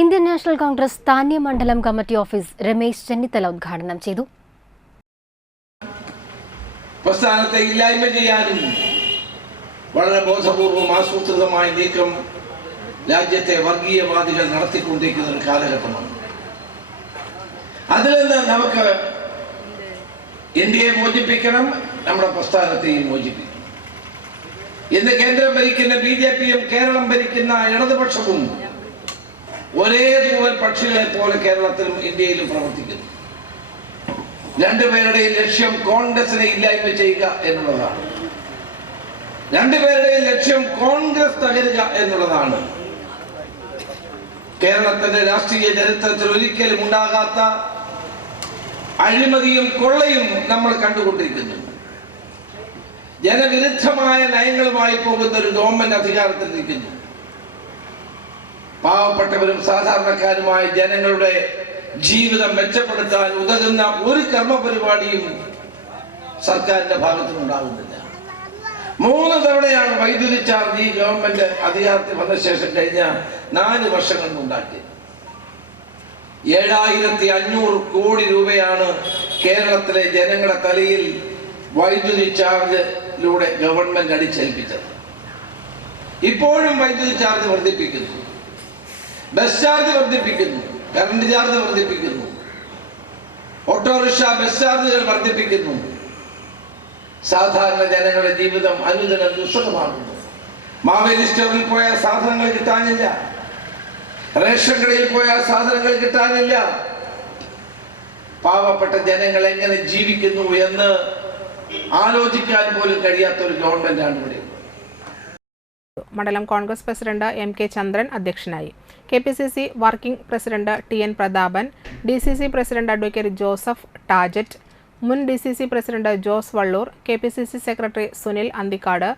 Indian national Congress Tanya മണ്ഡലം committee office Ramesh Chennithala ഉദ്ഘാടനം ചെയ്തു. പ്രസ്ഥാനത്തെ ഇല്ലായ്മ ചെയ്യാനും വളരെ ബോധപൂർവം ആസൂത്രിതമായ നീക്കം രാജ്യത്തെ വർഗീയവാദികൾ നടത്തിക്കൊണ്ടിരിക്കുന്ന ഒരു കാലഘട്ടമാണ്. അതിൽ നിന്ന് നമുക്ക് ഇന്ത്യയെ മോചിപ്പിക്കണം, നമ്മുടെ പ്രസ്ഥാനത്തെയും മോചിപ്പിക്കണം. ഇന്ന് കേന്ദ്രം ഭരിക്കുന്ന BJPയും കേരളം ഭരിക്കുന്ന ഇടതുപക്ഷവും ഒരേ തൂവൽ പക്ഷികളെ പോലെ കേരളത്തിലും ഇന്ത്യയിലും പ്രവർത്തിക്കുന്നു. രണ്ടുപേരുടെയും ലക്ഷ്യം കോൺഗ്രസിനെ ഇല്ലായ്മ ചെയ്യുക എന്നുള്ളതാണ്. രണ്ടുപേരുടെയും ലക്ഷ്യം കോൺഗ്രസ് തകരുക എന്നുള്ളതാണ്. കേരളത്തിന്റെ രാഷ്ട്രീയ ചരിത്രത്തിൽ ഒരിക്കലും ഉണ്ടാകാത്ത അഴിമതിയും കൊള്ളയും നമ്മൾ കണ്ടുകൊണ്ടിരിക്കുന്നു. ജനവിരുദ്ധമായ നയങ്ങളുമായി പോകുന്ന ഒരു ഗവൺമെന്റ് അധികാരത്തിൽ ഇരിക്കുന്നു. പാവപ്പെട്ടവരും സാധാരണക്കാരുമായ ജനങ്ങളുടെ ജീവിതം മെച്ചപ്പെടുത്താൻ ഉതകുന്ന ഒരു കർമ്മപരിപാടിയും സർക്കാരിന്റെ ഭാഗത്തുനിന്നുണ്ടാകുന്നില്ല. 3 തവണയാണ് വൈദ്യുതി ചാർജ് ഈ ഗവൺമെന്റ് അധികാരത്തിൽ വന്ന ശേഷം കഴിഞ്ഞ 4 വർഷങ്ങൾ ഉണ്ടാക്കിയത്. 7500 കോടി രൂപയാണ് കേരളത്തിലെ ജനങ്ങളുടെ തലയിൽ വൈദ്യുതി ചാർജിലൂടെ ഗവൺമെന്റ് അടിച്ചേൽപ്പിച്ചത്. ഇപ്പോഴും വൈദ്യുതി ചാർജ് വർദ്ധിപ്പിക്കുന്നു, ബസ് ചാർജ് വർദ്ധിപ്പിക്കുന്നു, കറണ്ട് ചാർജ് വർദ്ധിപ്പിക്കുന്നു, ഓട്ടോറിക്ഷ ബസ് ചാർജുകൾ വർദ്ധിപ്പിക്കുന്നു. സാധാരണ ജനങ്ങളുടെ ജീവിതം അനുദിനം ദുസ്സഹമാകുന്നു. മാവേലി സ്റ്റോറിൽ പോയാൽ സാധനങ്ങൾ കിട്ടാനില്ല, റേഷൻ കടയിൽ പോയാൽ സാധനങ്ങൾ കിട്ടാനില്ല. പാവപ്പെട്ട ജനങ്ങൾ എങ്ങനെ ജീവിക്കുന്നു എന്ന് ആലോചിക്കാൻ പോലും കഴിയാത്ത ഒരു ഗവൺമെന്റാണ് ഇവിടെ. മണ്ഡലം കോൺഗ്രസ് പ്രസിഡന്റ് MK ചന്ദ്രൻ അധ്യക്ഷനായി. KPCC working president TN Prathapan, DCC president advocate Joseph Tajet, മുൻ DCC president Jose Valloor, KPCC secretary Sunil Anthikad,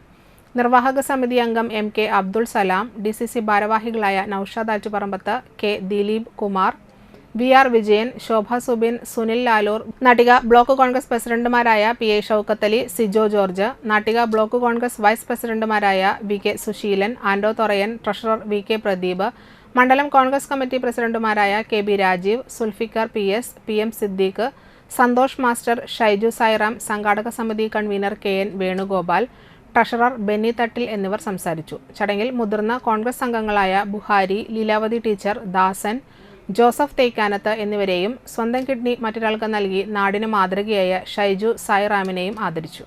നിർവാഹക സമിതി അംഗം MK അബ്ദുൾ സലാം, DCC ഭാരവാഹികളായ Noushad Attuparambath, K Dileep Kumar, VR Vijayan, Shobha Subin, Sunil Lalur, Nattika block Congress പ്രസിഡന്റുമാരായ PA Shoukath Ali, Sijo George, Nattika block Congress vice പ്രസിഡന്റുമാരായ VK Susheelan, Ando Thorayan, treasurer VK Pradeep, മണ്ഡലം കോൺഗ്രസ് കമ്മിറ്റി പ്രസിഡന്റുമാരായ KB Rajeev, Sulfikar PS, PM Siddique, Santhosh master, Shaiju Sairam, സംഘാടക സമിതി convener KN Venugopal, treasurer Benny Thattil എന്നിവർ സംസാരിച്ചു. ചടങ്ങിൽ മുതിർന്ന കോൺഗ്രസ് അംഗങ്ങളായ ബുഹാരി, ലീലാവതി ടീച്ചർ, ദാസൻ, ജോസഫ് തേക്കാനത്ത് എന്നിവരെയും സ്വന്തം കിഡ്നി മറ്റൊരാൾക്ക് നൽകി നാടിന് മാതൃകയായ ഷൈജു സായിറാമിനെയും ആദരിച്ചു.